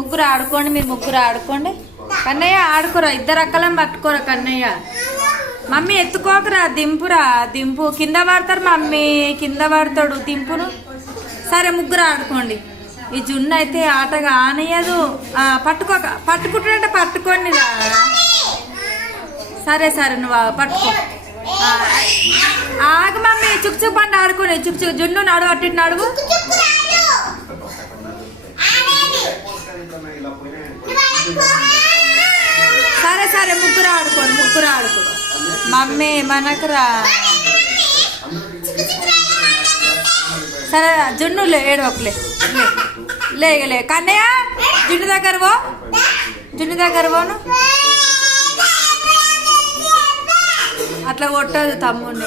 ముగ్గురు ఆడుకోండి, మీరు ముగ్గురు ఆడుకోండి. కన్నయ్య ఆడుకోరా, ఇద్దరు అక్కలం పట్టుకోరా. కన్నయ్య మమ్మీ ఎత్తుకోకరా, దింపురా, దింపు. కింద పడతారు మమ్మీ, కింద పడతాడు, దింపును. సరే ముగ్గురు ఆడుకోండి. ఈ జున్ను అయితే ఆటగా ఆనయ్యదు. పట్టుకోక, పట్టుకుంటుంటే పట్టుకోండి రా. సరే సరే నువ్వు పట్టుకో. ఆగు మమ్మీ, చుక్చుక్ పండు ఆడుకోండి. చుక్చుక్ జున్ను నడువు, అట్టి నడువు. సరే సరే ముగ్గురు ఆడుకోండి, ముగ్గురు ఆడుకో. మమ్మీ మనకురా. సరే జున్ను ఏడవకులే, లేగలే. కన్నయ్య జున్ను దగ్గర పో, జున్ను దగ్గర పోను. అట్లా కొట్టదు తమ్ముడిని.